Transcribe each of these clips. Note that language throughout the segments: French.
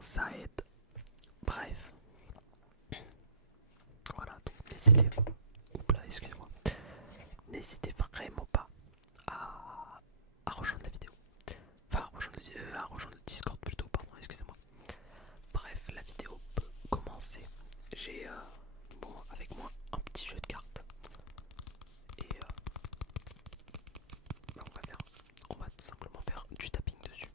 ça aide. Bref, voilà, donc n'hésitez, oupla, excusez-moi, n'hésitez vraiment pas à rejoindre la vidéo. Enfin, à rejoindre le Discord plutôt, pardon, excusez-moi. Bref, la vidéo peut commencer. J'ai bon, avec moi un petit jeu de cartes. Et bah, on va tout simplement faire du tapping dessus.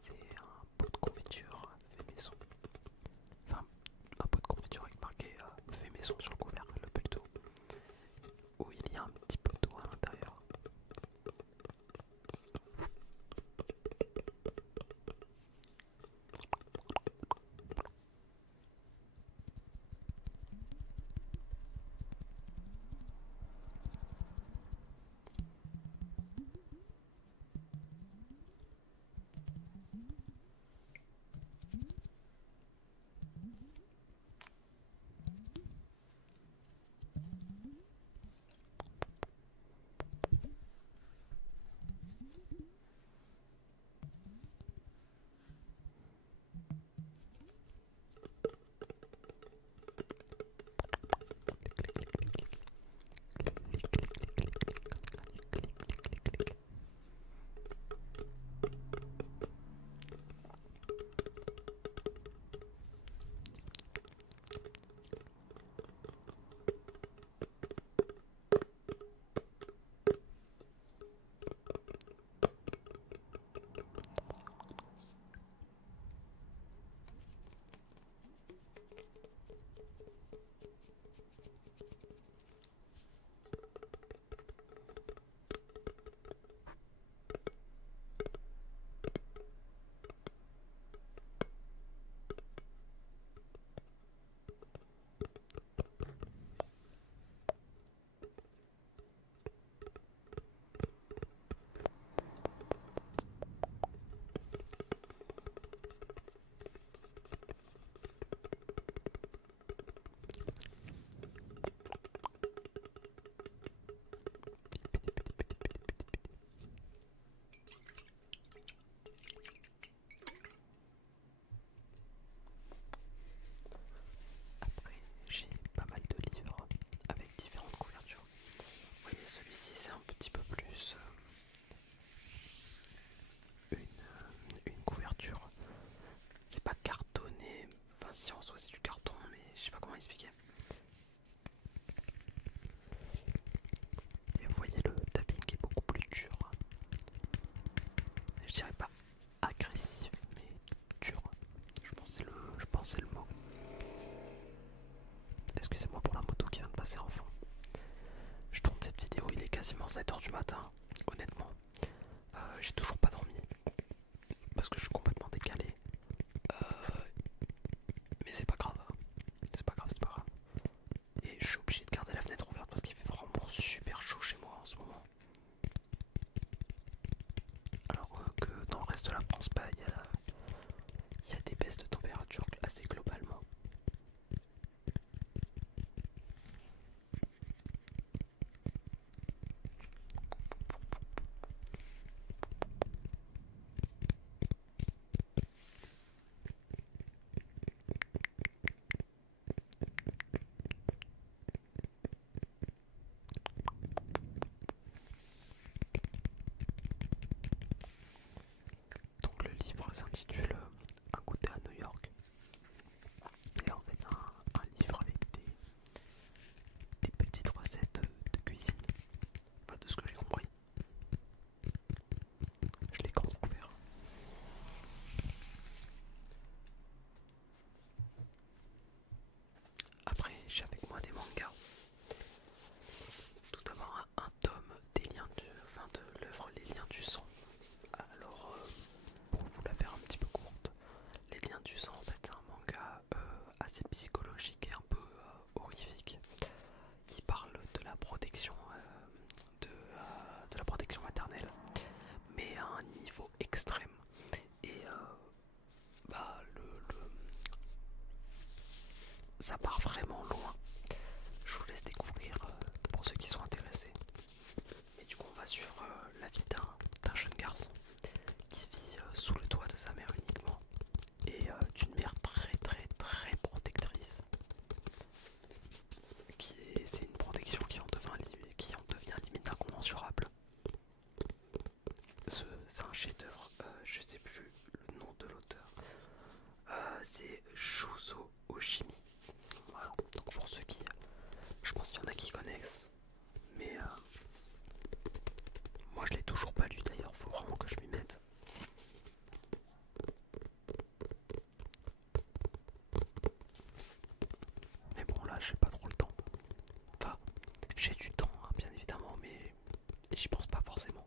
C'est un pot de confiture fait maison. Enfin, un pot de confiture avec marqué fait maison sur le couvercle plutôt. Où il y a un petit peu d'eau à l'intérieur. excusez-moi pour la moto qui vient de passer en fond. Je tourne cette vidéo, il est quasiment 7h du matin, honnêtement. J'ai toujours pas dormi parce que je suis complètement décalé. Mais c'est pas grave. C'est pas grave, c'est pas grave. Et je suis obligé de garder la fenêtre ouverte parce qu'il fait vraiment super chaud chez moi en ce moment. Alors que dans le reste de la France, bah, il y a des baisses de température assez globalement. Donc le livre s'intitule Un goûter à New York. Et en fait un livre avec des petites recettes de cuisine. Enfin de ce que j'ai compris. Je l'ai quand ouvert. Après j'ai avec moi des mangas. Tout d'abord un tome des liens de l'œuvre Les Liens du Sang. Alors pour vous la faire un petit peu courte, Les Liens du Sang en fait c'est un manga assez psychologique et un peu horrifique qui parle de la protection de la protection maternelle mais à un niveau extrême et bah ça part vraiment loin. Je vous laisse découvrir pour ceux qui sont intéressés. Et du coup on va suivre la vie d'un jeune garçon qui vit sous le toit de sa mère uniquement et d'une mère très très très protectrice. C'est une protection qui en devient limite incommensurable. C'est un chef-d'œuvre, je sais plus le nom de l'auteur. C'est Shuzo Oshimi. Voilà, donc pour ceux qui. Je pense qu'il y en a qui connaissent. Mais moi je l'ai toujours pas lu d'ailleurs, faut vraiment que je m'y mette. Mais bon là j'ai pas trop le temps. Enfin, j'ai du temps hein, bien évidemment, mais j'y pense pas forcément.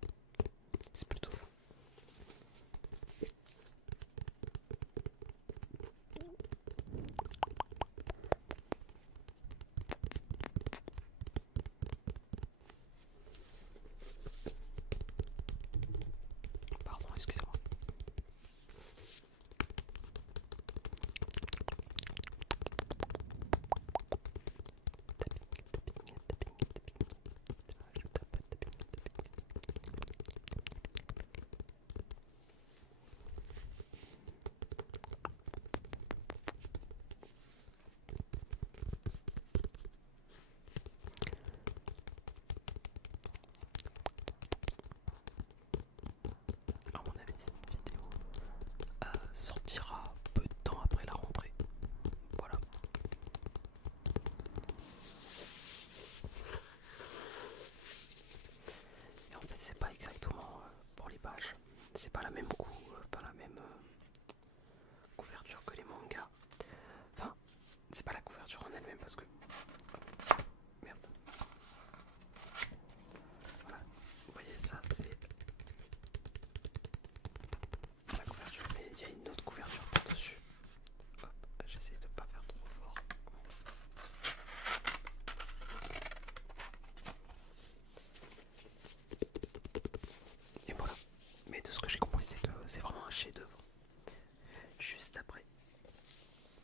C'est plutôt ça. Pardon, excusez-moi. À mon avis, cette vidéo sortira peu de temps après la rentrée. Voilà. Et en fait, c'est pas exactement pour les pages. C'est pas la même pas la même couverture que les mangas. Enfin, c'est pas la couverture en elle-même parce que. Merde. Voilà. Vous voyez, ça c'est la couverture, mais il y a une autre couverture par-dessus. Hop, j'essaie de pas faire trop fort. Et voilà. Mais de ce que j'ai compris, c'est que c'est vraiment un chef-d'œuvre. Juste après,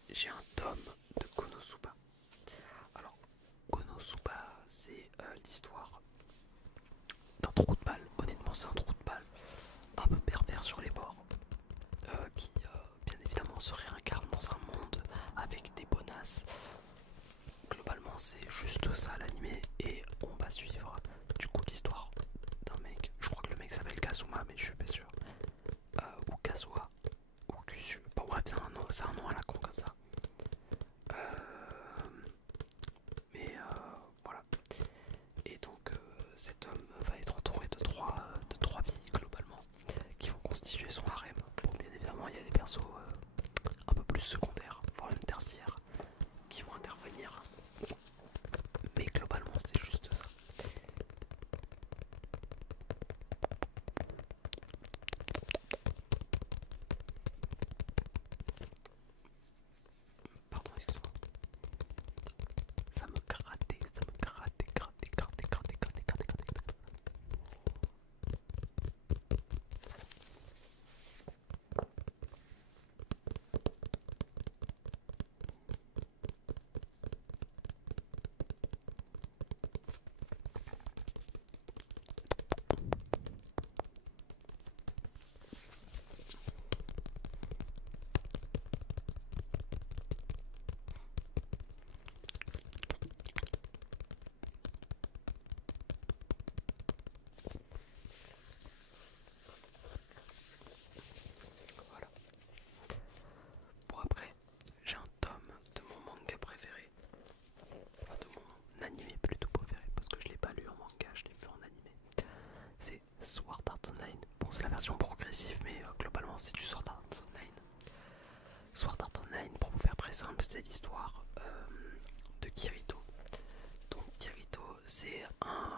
j'ai un tome de Konosuba. Alors, Konosuba, c'est l'histoire d'un trou de balle. Honnêtement, c'est un trou de balle un peu pervers sur les bords. Qui, bien évidemment, se réincarne dans un monde avec des bonasses. Globalement, c'est juste ça l'animé. Et on va suivre du coup l'histoire d'un mec. Je crois que le mec s'appelle Kazuma, mais je suis pas sûr. Ou Kazuha. Ou Kusu. Bon, bref, c'est un nom à la con comme ça. Mais voilà. Et donc cet homme va être entouré de trois filles globalement qui vont constituer son harem. Bon, bien évidemment, il y a des persos un peu plus secondaires, voire même tertiaires, qui vont intervenir.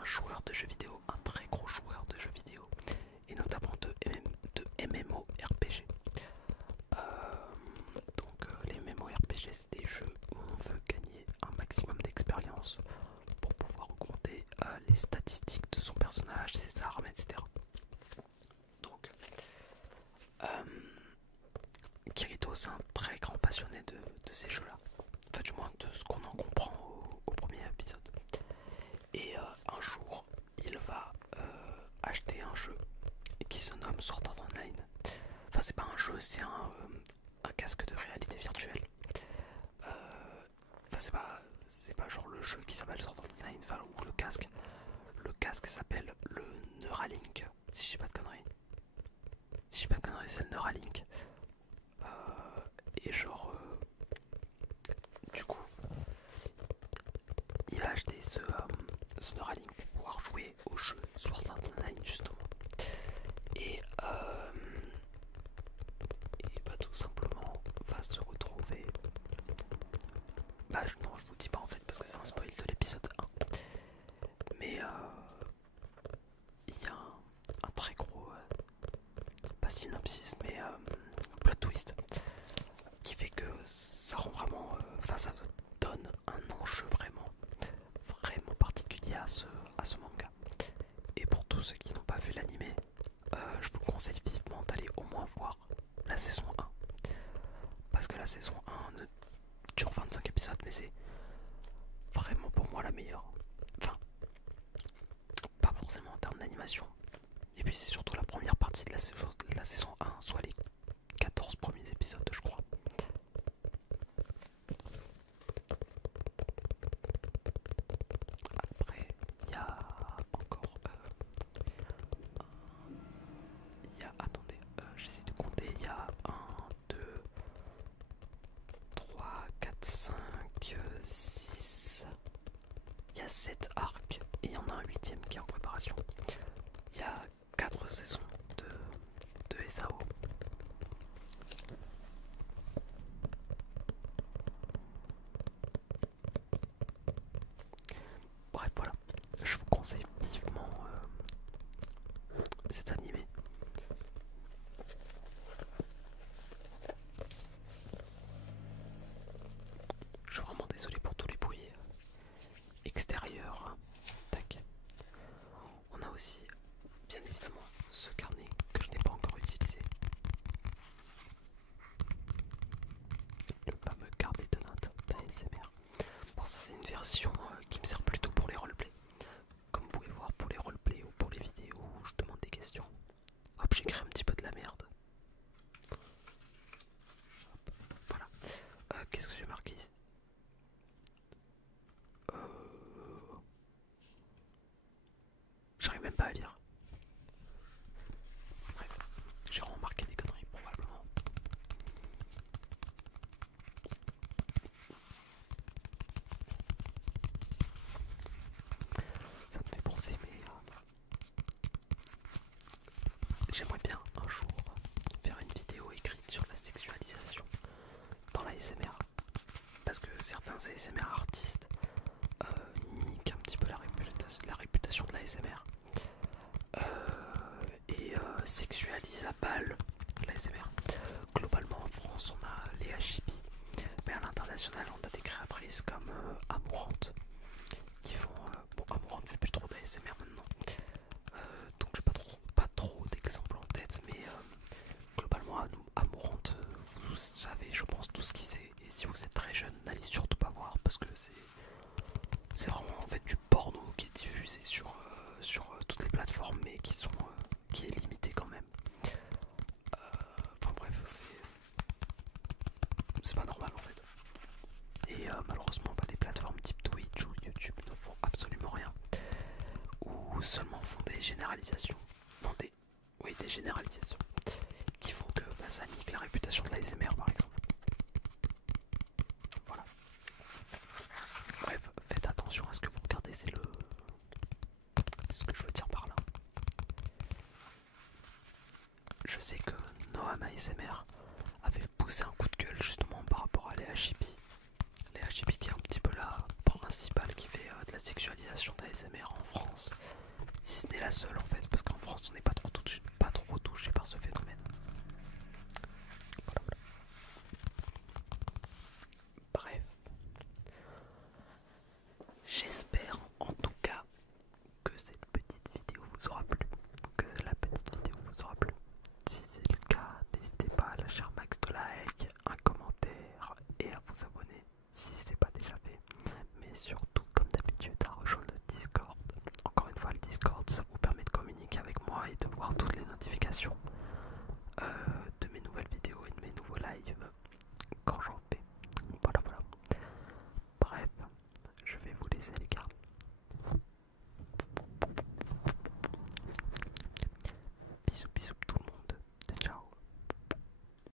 joueur de jeux vidéo, un très gros joueur de jeux vidéo, et notamment de MMORPG. Les MMORPG, c'est des jeux où on veut gagner un maximum d'expérience pour pouvoir augmenter les statistiques de son personnage, ses armes, etc. Donc, Kirito, c'est un très grand passionné de ces jeux-là. Enfin, du moins de ce qu'on en comprend au premier épisode. Et un jour, il va acheter un jeu qui se nomme Sword Art Online. Enfin, c'est pas un jeu, c'est un casque de réalité virtuelle. Enfin, c'est pas genre le jeu qui s'appelle Sword Art Online, enfin, ou le casque. Le casque s'appelle le Neuralink, si je dis pas de conneries. Si je dis pas de conneries, c'est le Neuralink. Et genre, du coup, il va acheter ce Neuralink pour pouvoir jouer au jeu Sword Art Online, justement. Et bah, tout simplement, va se retrouver. Bah, non, je vous dis pas en fait, parce que c'est un spoil de l'épisode 1. Mais il y a un très gros, pas synopsis, mais plot twist, qui fait que ça rend vraiment, enfin ça donne un enjeu vraiment particulier à ce manga. Et pour tous ceux qui n'ont pas vu l'animé, je vous conseille vivement d'aller au moins voir la saison 1. Parce que la saison 1 ne dure 25 épisodes, mais c'est vraiment pour moi la meilleure. Enfin, pas forcément en termes d'animation. Et puis c'est surtout la première partie de la saison 1, soit les 14 premiers épisodes, je crois. Après, il y a encore... attendez, j'essaie de compter. Il y a 1, 2, 3, 4, 5, 6... Il y a 7 arcs et il y en a un 8ème qui est en préparation. Il y a 4 saisons de SAO. Bref, voilà. Je vous conseille vivement cet animé. Je suis vraiment désolé pour tous les bruits extérieurs. Tac. On a aussi, bien évidemment, ce carnet que je n'ai pas encore utilisé. Le fameux carnet de notes d'ASMR. Bon, ça c'est une version qui me sert plutôt pour les roleplays. Comme vous pouvez voir, pour les roleplays ou pour les vidéos où je demande des questions. Hop, j'écris un petit peu de la merde. Hop, voilà. Qu'est-ce que j'ai marqué ici? J'arrive même pas à lire. Bref, j'ai remarqué des conneries probablement. Ça me fait penser, mais j'aimerais bien un jour faire une vidéo écrite sur la sexualisation dans la ASMR. Parce que certains ASMR artistes niquent un petit peu la réputation de la ASMR. Et sexualisent à balle la ASMR. Globalement en France on a les HIP, mais à l'international on a des créatrices comme Amourante qui font... bon, Amourante fait plus trop d'ASMR maintenant, donc j'ai pas trop d'exemples en tête, mais globalement Amourante, vous savez je pense tout ce qui c'est, et si vous êtes très jeune n'allez surtout pas voir parce que c'est vraiment en fait du porno qui est diffusé sur toutes les plateformes, mais qui est limité quand même. Enfin bref, c'est pas normal en fait. Et malheureusement, les plateformes type Twitch ou YouTube ne font absolument rien, ou seulement font des généralisations. Non, des généralisations qui font que ça nique la réputation de l'ASMR par exemple. Voilà. Bref, faites attention à ce que vous regardez, c'est ce que je veux dire par là. Je sais que Noam ASMR avait poussé un coup de gueule justement par rapport à les HIP. Les HIP qui est un petit peu la principale qui fait de la sexualisation d'ASMR en France. la seule